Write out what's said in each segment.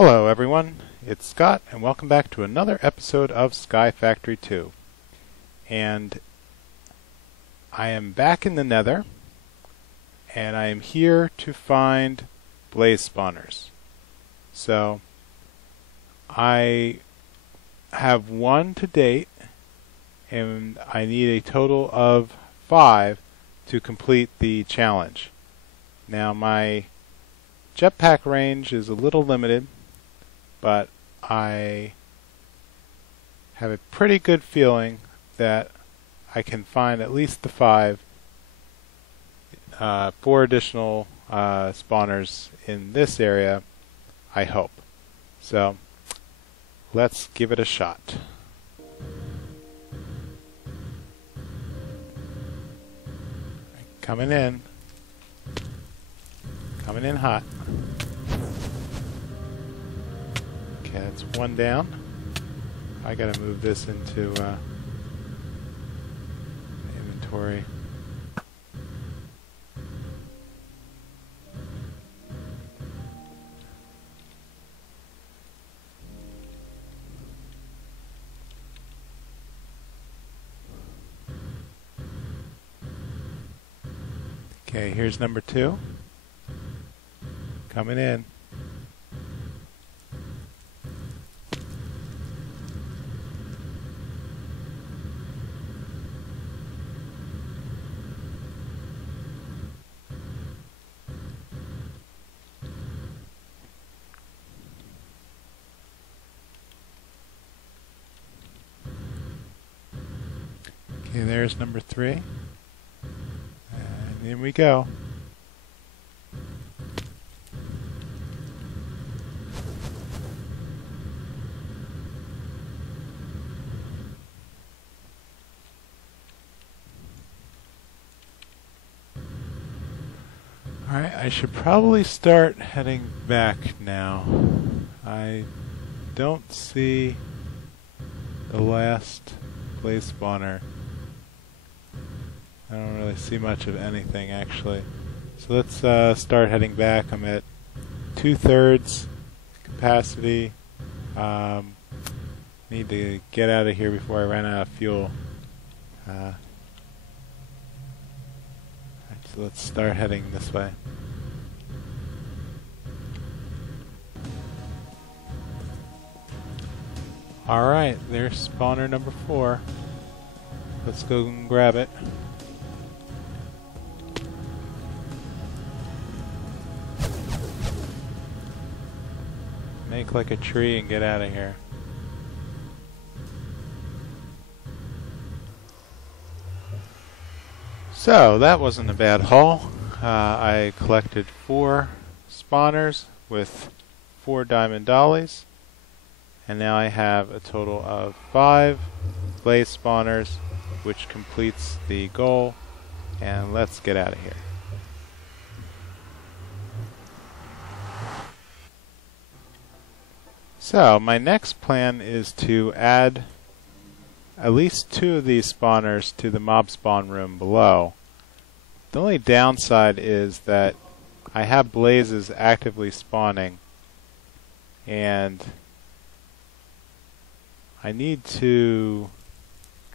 Hello everyone, it's Scott and welcome back to another episode of Sky Factory 2. And I am back in the Nether and I am here to find blaze spawners. So I have one to date and I need a total of 5 to complete the challenge. Now my jetpack range is a little limited, but I have a pretty good feeling that I can find at least the 4 additional spawners in this area, I hope. So let's give it a shot. Coming in hot. Okay, that's one down. I gotta move this into inventory. Okay, here's number 2. Coming in. Okay, there's number 3. And in we go. Alright, I should probably start heading back now. I don't see the last blaze spawner. I don't really see much of anything actually. So let's start heading back. I'm at 2/3 capacity. Need to get out of here before I run out of fuel. So let's start heading this way. Alright, there's spawner number 4. Let's go and grab it. Make like a tree and get out of here. So that wasn't a bad haul. I collected 4 spawners with 4 diamond dollies, and now I have a total of 5 blaze spawners, which completes the goal. And let's get out of here. So my next plan is to add at least 2 of these spawners to the mob spawn room below. The only downside is that I have blazes actively spawning and I need to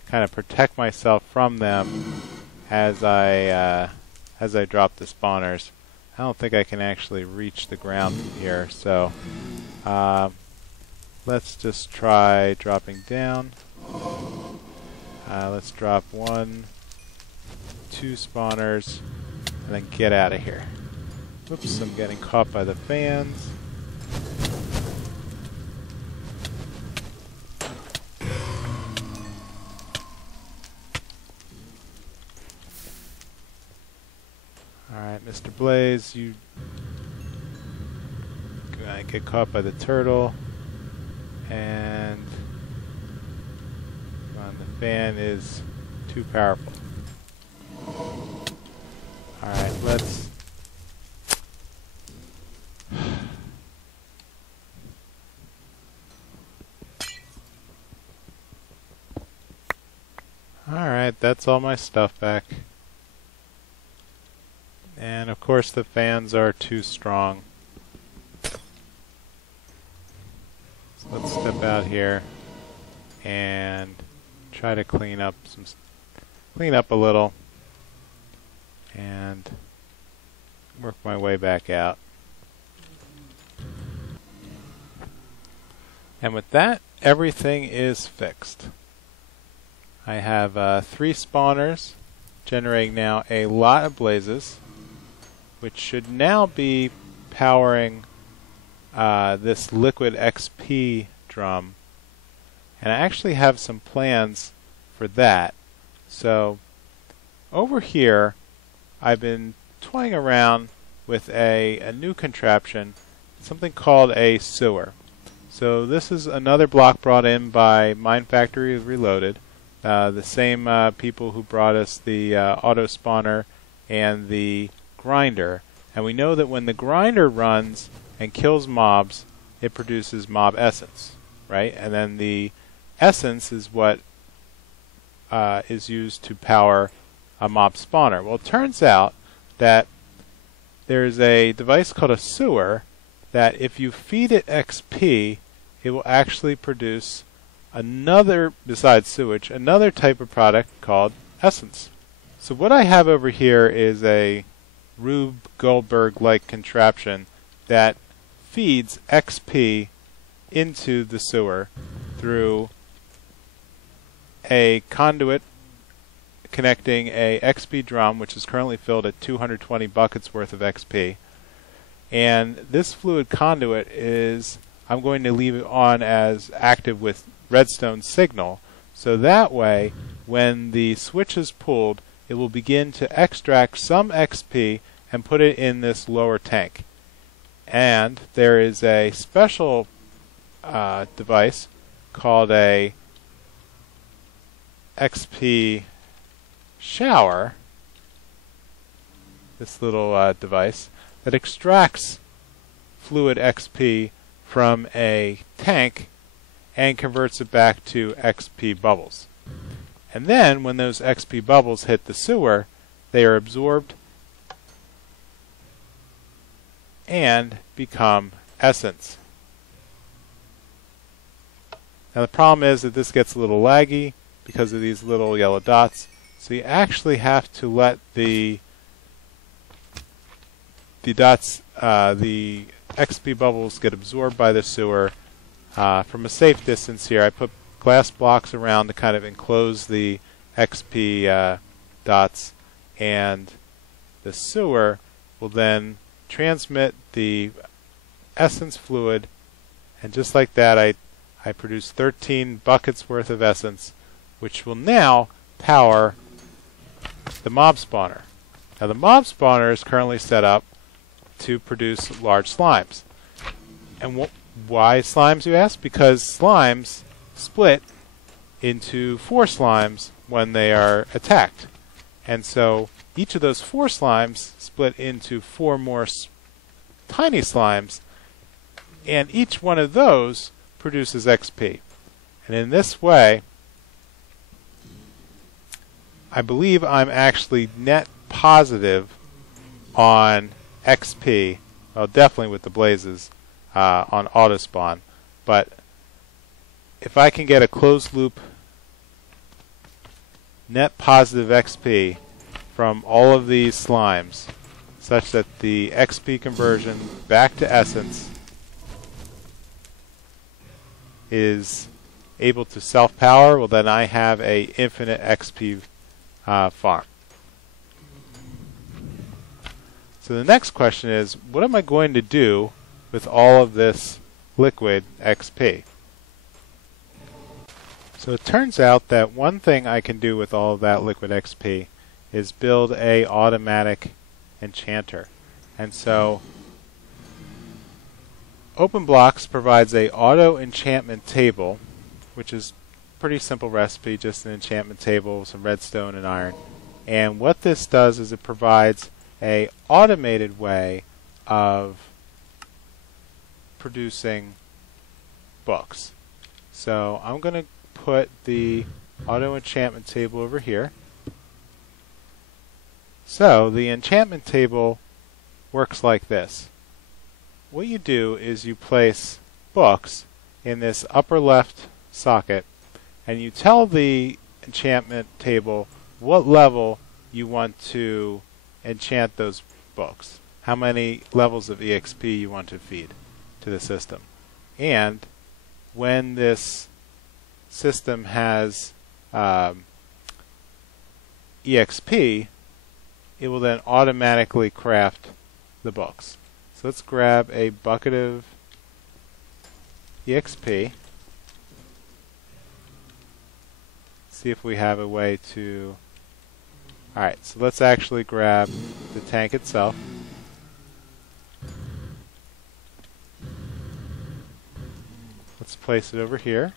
kind of protect myself from them as I drop the spawners. I don't think I can actually reach the ground from here, so let's just try dropping down. Let's drop 1, 2 spawners, and then get out of here. Oops, I'm getting caught by the fans. Alright, Mr. Blaze, you get caught by the turtle, and the fan is too powerful. Alright, let's Alright, that's all my stuff back. And of course the fans are too strong. So let's step out here and try to clean up a little and work my way back out. And with that, everything is fixed. I have 3 spawners generating now a lot of blazes, which should now be powering this liquid XP drum. And I actually have some plans for that. So over here, I've been toying around with a new contraption, something called a sewer. So this is another block brought in by Mine Factory Reloaded, the same people who brought us the auto spawner and the grinder. And we know that when the grinder runs and kills mobs, it produces mob essence, right? And then the essence is what is used to power a mob spawner. Well, it turns out that there's a device called a sewer that if you feed it XP, it will actually produce another, besides sewage, another type of product called Essence. So what I have over here is a Rube Goldberg-like contraption that feeds XP into the sewer through a conduit connecting a XP drum, which is currently filled at 220 buckets worth of XP. And this fluid conduit is, I'm going to leave it on as active with redstone signal, so that way when the switch is pulled, it will begin to extract some XP and put it in this lower tank. And there is a special device called a XP shower, this little device that extracts fluid XP from a tank and converts it back to XP bubbles. And then when those XP bubbles hit the sewer, they are absorbed and become essence. Now the problem is that this gets a little laggy because of these little yellow dots, so you actually have to let the XP bubbles get absorbed by the sewer from a safe distance here. I put glass blocks around to kind of enclose the XP dots, and the sewer will then transmit the essence fluid, and just like that I produce 13 buckets worth of essence, which will now power the mob spawner. Now the mob spawner is currently set up to produce large slimes. And why slimes, you ask? Because slimes split into 4 slimes when they are attacked. And so each of those 4 slimes split into 4 more tiny slimes, and each one of those produces XP. And in this way, I believe I'm actually net positive on XP, well, definitely with the blazes on auto spawn, but if I can get a closed loop net positive XP from all of these slimes such that the XP conversion back to essence is able to self-power, well then I have a infinite XP farm. So the next question is, what am I going to do with all of this liquid XP? So it turns out that one thing I can do with all of that liquid XP is build a automatic enchanter. And so OpenBlocks provides a Auto Enchantment Table, which is a pretty simple recipe, just an enchantment table, some redstone and iron. And what this does is it provides a automated way of producing books. So I'm going to put the Auto Enchantment Table over here. So the enchantment table works like this. What you do is you place books in this upper left socket, and you tell the enchantment table what level you want to enchant those books, how many levels of EXP you want to feed to the system. And when this system has EXP, it will then automatically craft the books. So let's grab a bucket of EXP. See if we have a way to... Alright, so let's actually grab the tank itself. Let's place it over here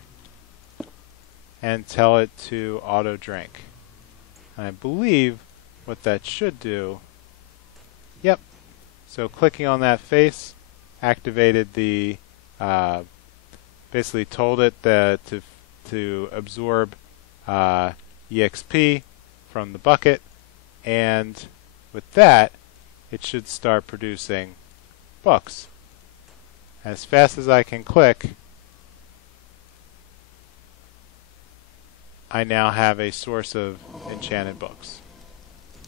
and tell it to auto drink. And I believe what that should do, yep, so clicking on that face activated the, basically told it that to absorb EXP from the bucket, and with that it should start producing books. As fast as I can click, I now have a source of enchanted books.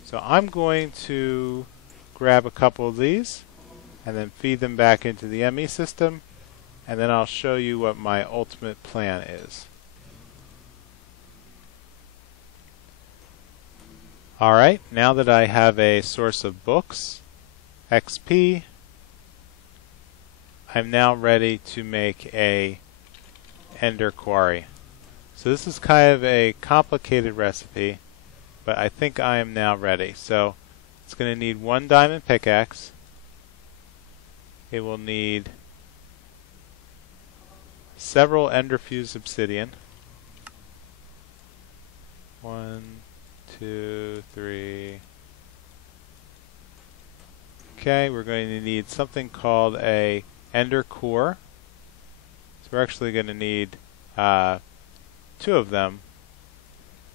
So I'm going to grab a couple of these and then feed them back into the ME system, and then I'll show you what my ultimate plan is. Alright, now that I have a source of books, XP, I'm now ready to make a Ender Quarry. So this is kind of a complicated recipe, but I think I am now ready. So it's going to need 1 diamond pickaxe. It will need several ender fused obsidian. 1, 2, 3. Okay, we're going to need something called a ender core. So we're actually going to need 2 of them.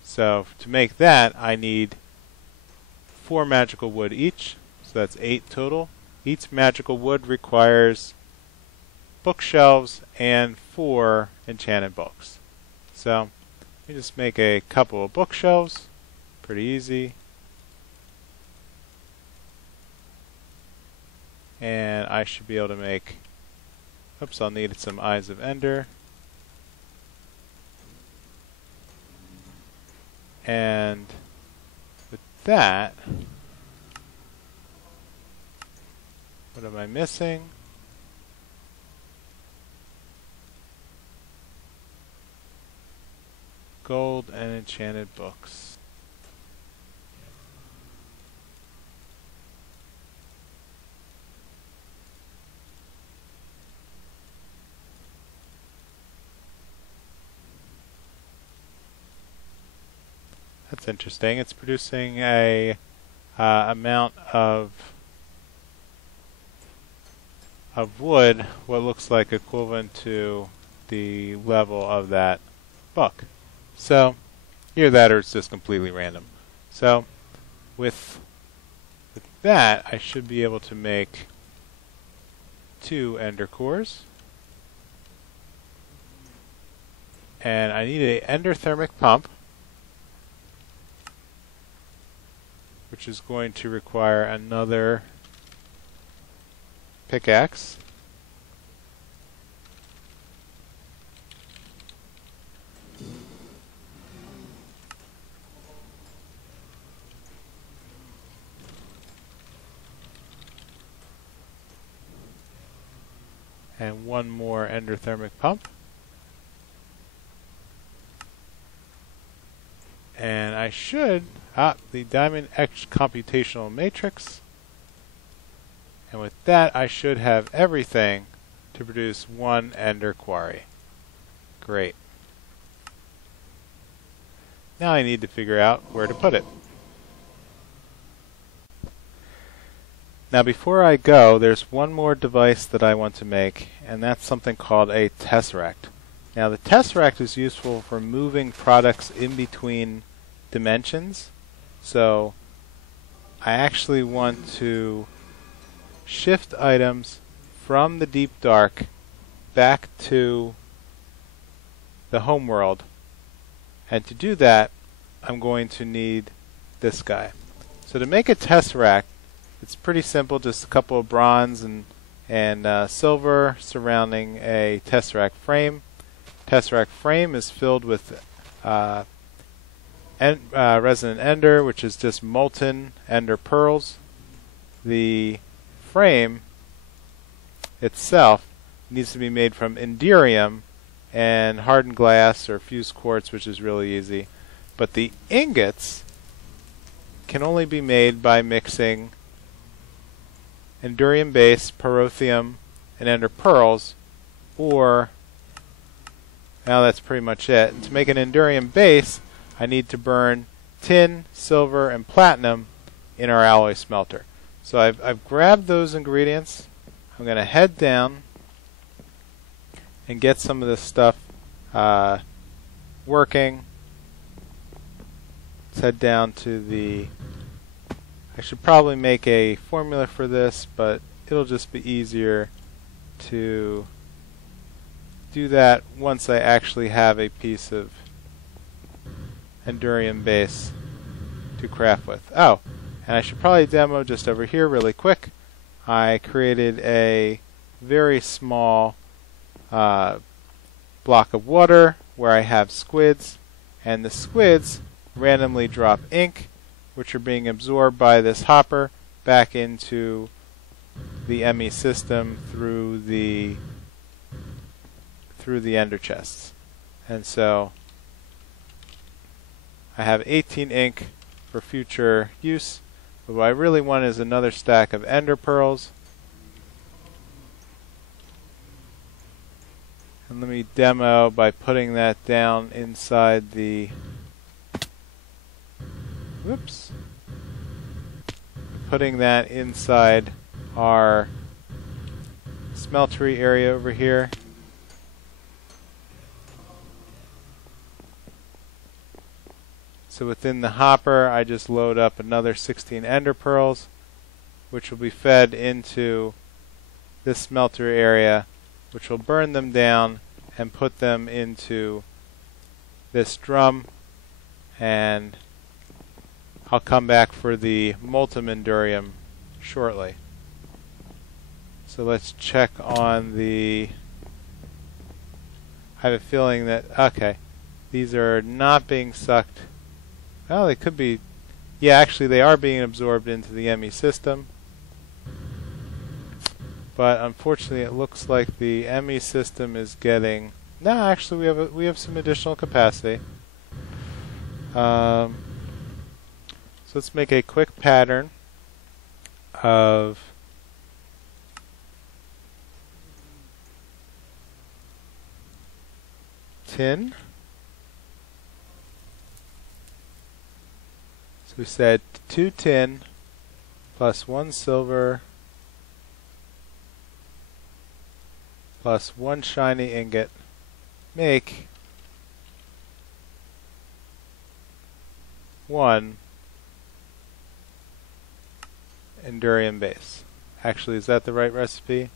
So to make that, I need 4 magical wood each, so that's 8 total. Each magical wood requires bookshelves and 4 enchanted books. So let me just make a couple of bookshelves, pretty easy. And I should be able to make, oops, I'll need some Eyes of Ender. And with that, what am I missing? Gold and enchanted books. That's interesting. It's producing a amount of wood, what looks like equivalent to the level of that book. So either that or it's just completely random. So with that, I should be able to make 2 ender cores. And I need an endothermic pump, which is going to require another pickaxe. And 1 more endothermic pump. And I should, the Diamond X computational matrix. And with that, I should have everything to produce 1 Ender Quarry. Great. Now I need to figure out where to put it. Now before I go, there's one more device that I want to make, and that's something called a Tesseract. Now the Tesseract is useful for moving products in between dimensions. So I actually want to shift items from the deep dark back to the home world. And to do that, I'm going to need this guy. So to make a Tesseract, it's pretty simple, just a couple of bronze and silver surrounding a Tesseract frame. Tesseract frame is filled with Resonant Ender, which is just molten Ender pearls. The frame itself needs to be made from Enderium and hardened glass or fused quartz, which is really easy. But the ingots can only be made by mixing Enderium base, pyrotheum, and Ender pearls, or now that's pretty much it. And to make an Enderium base, I need to burn tin, silver, and platinum in our alloy smelter. So I've grabbed those ingredients. I'm going to head down and get some of this stuff working. Let's head down to the... I should probably make a formula for this, but it'll just be easier to do that once I actually have a piece of Enderium base to craft with. Oh, and I should probably demo just over here really quick. I created a very small block of water where I have squids, and the squids randomly drop ink, which are being absorbed by this hopper back into the ME system through the ender chests. And so I have 18 ink for future use, but what I really want is another stack of ender pearls. And let me demo by putting that down inside the whoops. Putting that inside our smeltery area over here. So within the hopper, I just load up another 16 ender pearls, which will be fed into this smelter area, which will burn them down and put them into this drum, and I'll come back for the molten Enderium shortly. So let's check on the... I have a feeling that, okay, these are not being sucked. Well, they could be, yeah, actually they are being absorbed into the ME system. But unfortunately it looks like the ME system is getting, no, actually we have some additional capacity. So let's make a quick pattern of tin. So we said 2 tin plus 1 silver plus 1 shiny ingot make 1 Enderium base. Actually, is that the right recipe?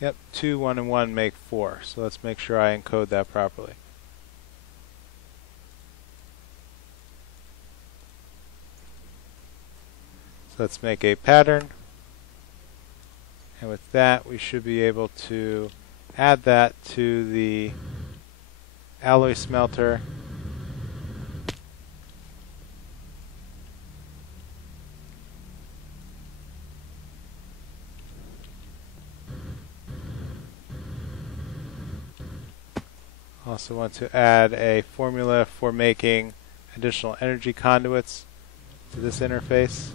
Yep, 2, 1, and 1 make 4. So let's make sure I encode that properly. So let's make a pattern. And with that, we should be able to add that to the alloy smelter. Also want to add a formula for making additional energy conduits to this interface.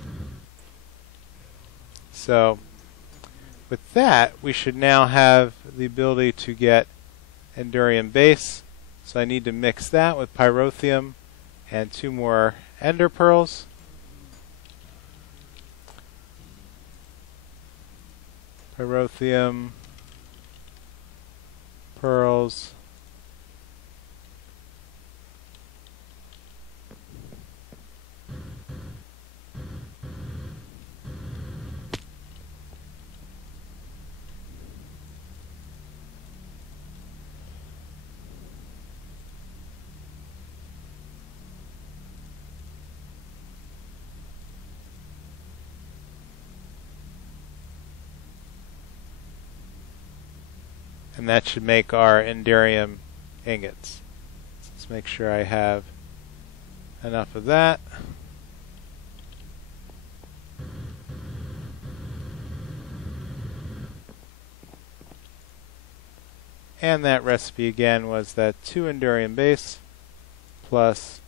So with that, we should now have the ability to get Enderium base. So I need to mix that with pyrotheum and 2 more ender pearls. Pyrotheum, pearls, And that should make our Enderium ingots. So let's make sure I have enough of that. And that recipe again was that 2 Enderium base plus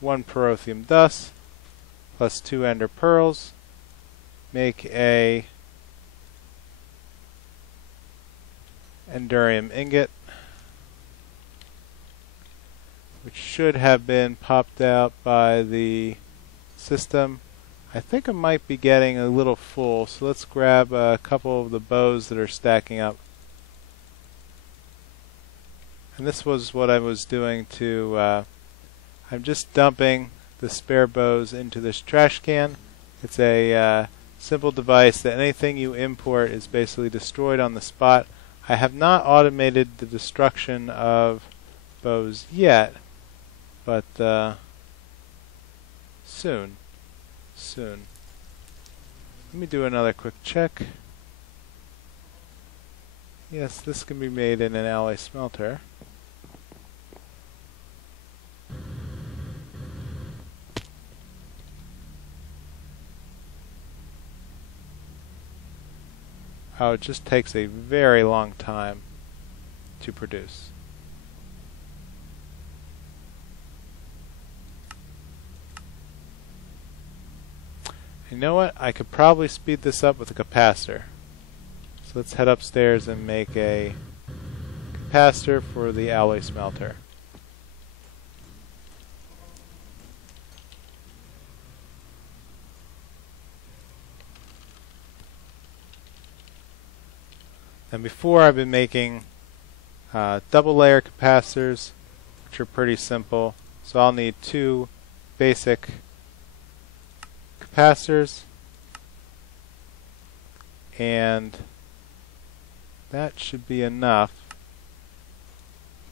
1 Pyrotheum dust plus 2 Ender pearls make a Enderium ingot, which should have been popped out by the system. I think it might be getting a little full, so let's grab a couple of the bows that are stacking up. And this was what I was doing to, I'm just dumping the spare bows into this trash can. It's a simple device that anything you import is basically destroyed on the spot. I have not automated the destruction of bows yet, but soon. Let me do another quick check. Yes, this can be made in an alloy smelter. Oh, it just takes a very long time to produce. You know what? I could probably speed this up with a capacitor. So let's head upstairs and make a capacitor for the alloy smelter. And before I've been making double layer capacitors, which are pretty simple. So I'll need 2 basic capacitors, and that should be enough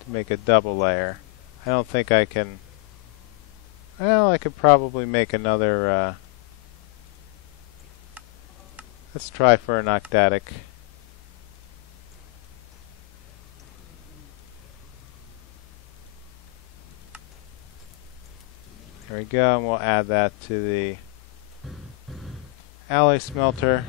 to make a double layer. I don't think I can, well, I could probably make another, let's try for an octatic. There we go, and we'll add that to the alloy smelter.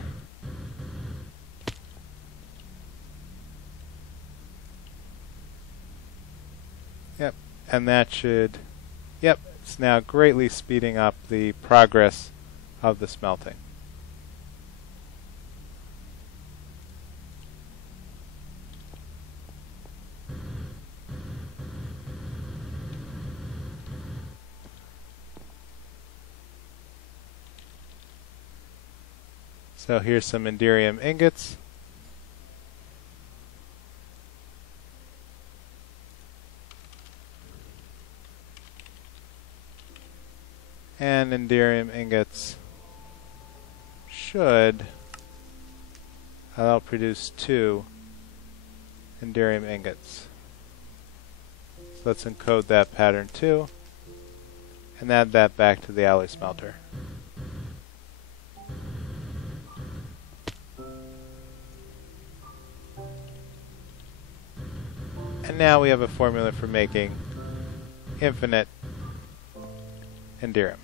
Yep, and that should, yep, it's now greatly speeding up the progress of the smelting. So here's some Enderium ingots. And Enderium ingots should, I'll produce 2 Enderium ingots. So let's encode that pattern too, and add that back to the alloy smelter. And now we have a formula for making infinite Enderium.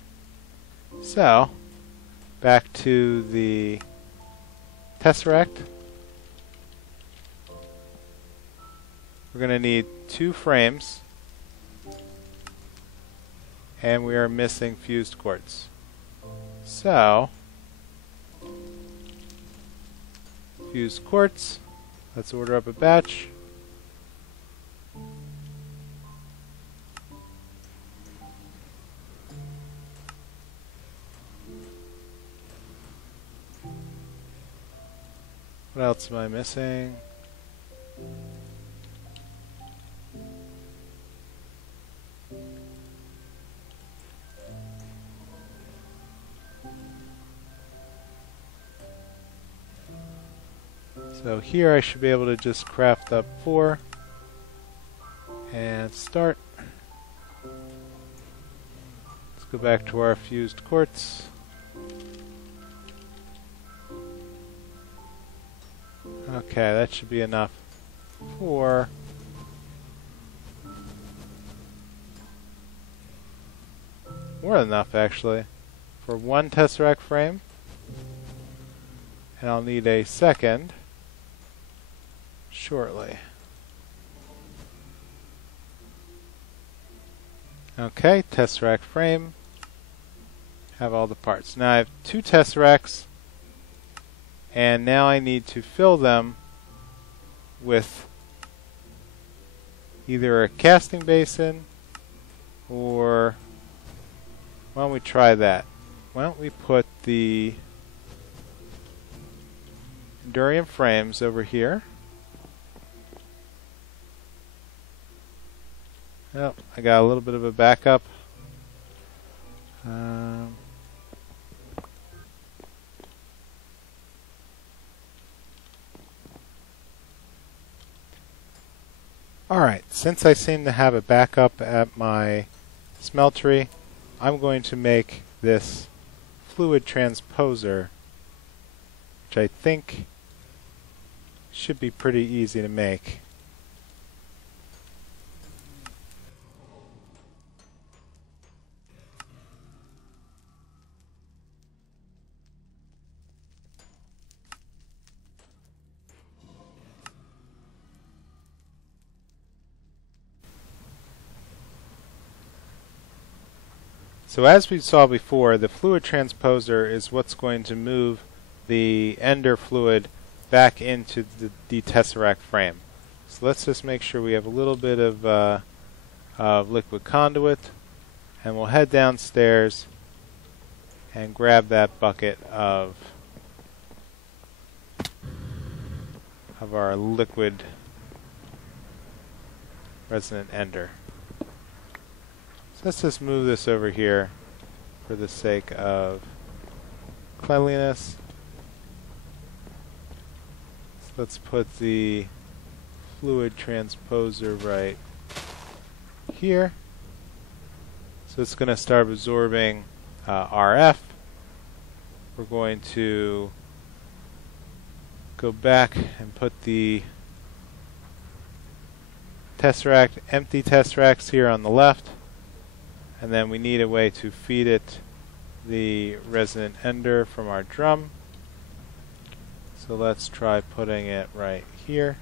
So, back to the Tesseract. We're going to need 2 frames, and we are missing fused quartz. So, fused quartz, let's order up a batch. What else am I missing? So here I should be able to just craft up 4 and start. Let's go back to our fused quartz. Okay, that should be enough for more than enough actually for one Tesseract frame, and I'll need a second shortly. Okay, Tesseract frame. Have all the parts. Now I have two Tesseracts, and now I need to fill them with either a casting basin or, why don't we try that? Why don't we put the Enderium frames over here. Oh, I got a little bit of a backup. Alright, since I seem to have a backup at my smeltery, I'm going to make this fluid transposer, which I think should be pretty easy to make. So as we saw before, the fluid transposer is what's going to move the ender fluid back into the Tesseract frame. So let's just make sure we have a little bit of liquid conduit, and we'll head downstairs and grab that bucket of our liquid resonant ender. Let's just move this over here for the sake of cleanliness. So let's put the fluid transposer right here. So it's going to start absorbing RF. We're going to go back and put the Tesseract, empty Tesseracts here on the left. And then we need a way to feed it the resonant ender from our drum. So let's try putting it right here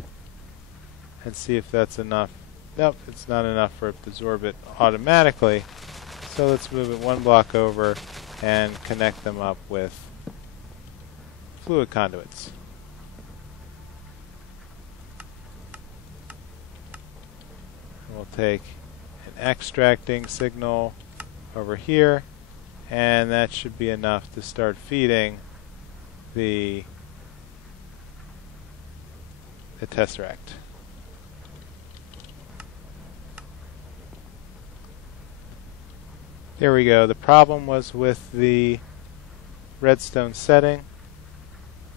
and see if that's enough. Nope, it's not enough for it to absorb it automatically. So let's move it one block over and connect them up with fluid conduits. And we'll take extracting signal over here, and that should be enough to start feeding the Tesseract. There we go. The problem was with the redstone setting.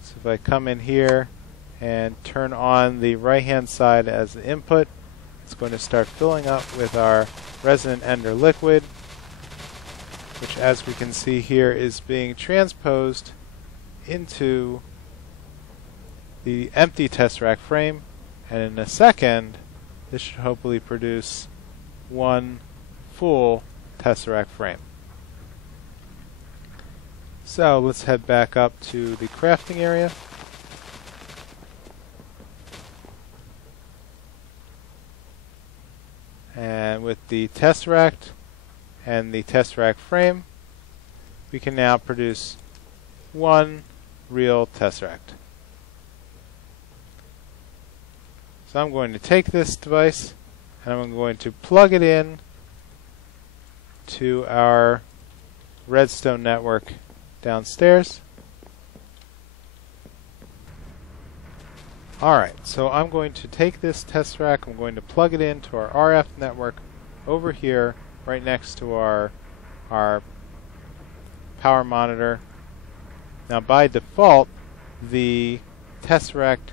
So if I come in here and turn on the right hand side as the input, it's going to start filling up with our resonant ender liquid, which, as we can see here, is being transposed into the empty Tesseract frame, and in a second this should hopefully produce one full Tesseract frame. So let's head back up to the crafting area. And with the Tesseract and the Tesseract frame, we can now produce one real Tesseract. So I'm going to take this device and I'm going to plug it in to our redstone network downstairs. Alright, so I'm going to take this Tesseract, I'm going to plug it into our RF network over here, right next to our power monitor. Now by default, the Tesseract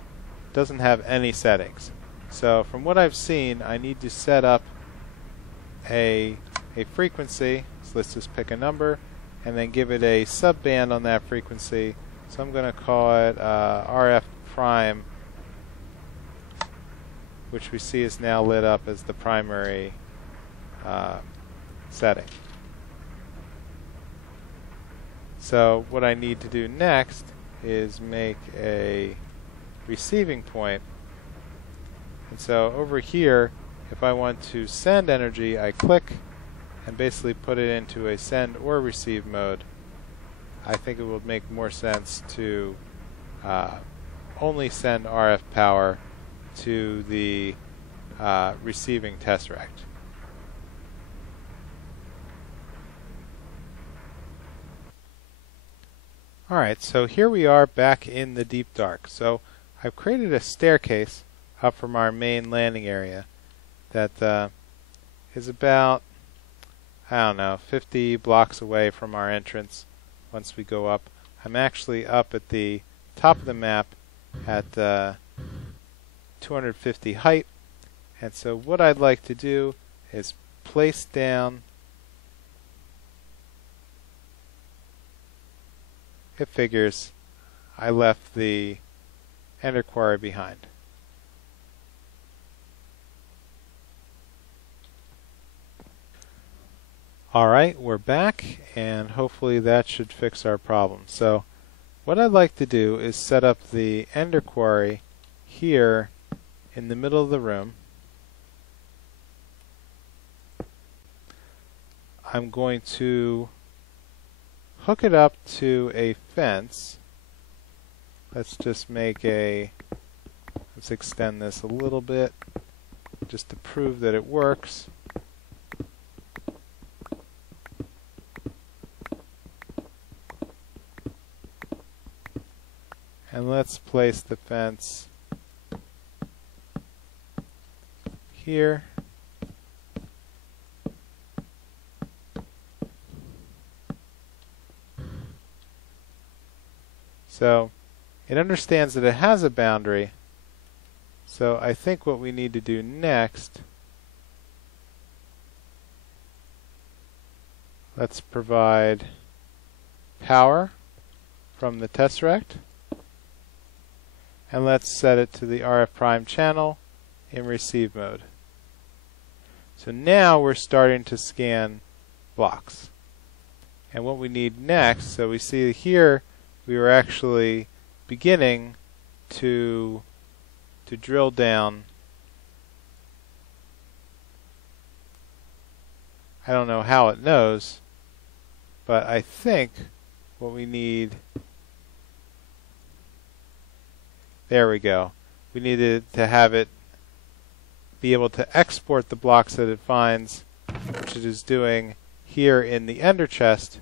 doesn't have any settings. So from what I've seen, I need to set up a frequency. So let's just pick a number and then give it a subband on that frequency. So I'm going to call it RF prime which we see is now lit up as the primary setting. So what I need to do next is make a receiving point. And so over here, if I want to send energy, I click and basically put it into a send or receive mode. I think it would make more sense to only send RF power to the receiving Tesseract. Alright, so here we are back in the deep dark. So I've created a staircase up from our main landing area that is about, I don't know, 50 blocks away from our entrance. Once we go up, I'm actually up at the top of the map at 250 height, and so what I'd like to do is place down, it figures I left the Ender Quarry behind. Alright, we're back, and hopefully that should fix our problem. So what I'd like to do is set up the Ender Quarry here in the middle of the room. I'm going to hook it up to a fence. Let's just make let's extend this a little bit just to prove that it works. And let's place the fence here. So it understands that it has a boundary. So I think what we need to do next, let's provide power from the Tesseract. And let's set it to the RF prime channel in receive mode. So now we're starting to scan blocks. And what we need next, so we see here we were actually beginning to drill down. I don't know how it knows, but I think what we need, there we go. We needed to have it be able to export the blocks that it finds, which it is doing here in the Ender chest.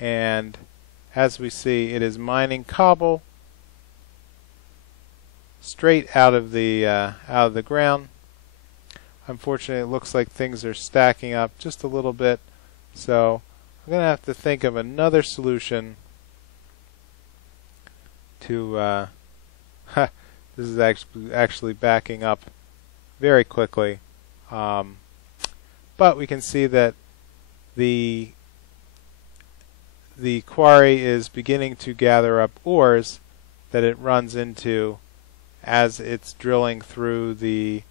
And as we see, it is mining cobble straight out of the ground. Unfortunately, it looks like things are stacking up just a little bit, so I'm going to have to think of another solution to this is actually backing up very quickly, but we can see that the quarry is beginning to gather up ores that it runs into as it's drilling through the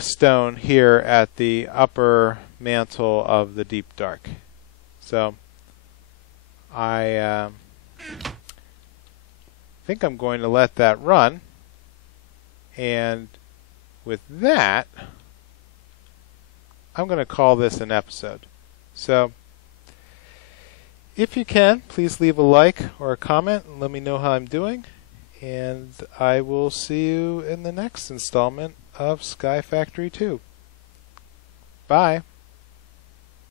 stone here at the upper mantle of the deep dark. So I think I'm going to let that run, and with that I'm going to call this an episode. So if you can, please leave a like or a comment and let me know how I'm doing, and I will see you in the next installment of Sky Factory 2. Bye.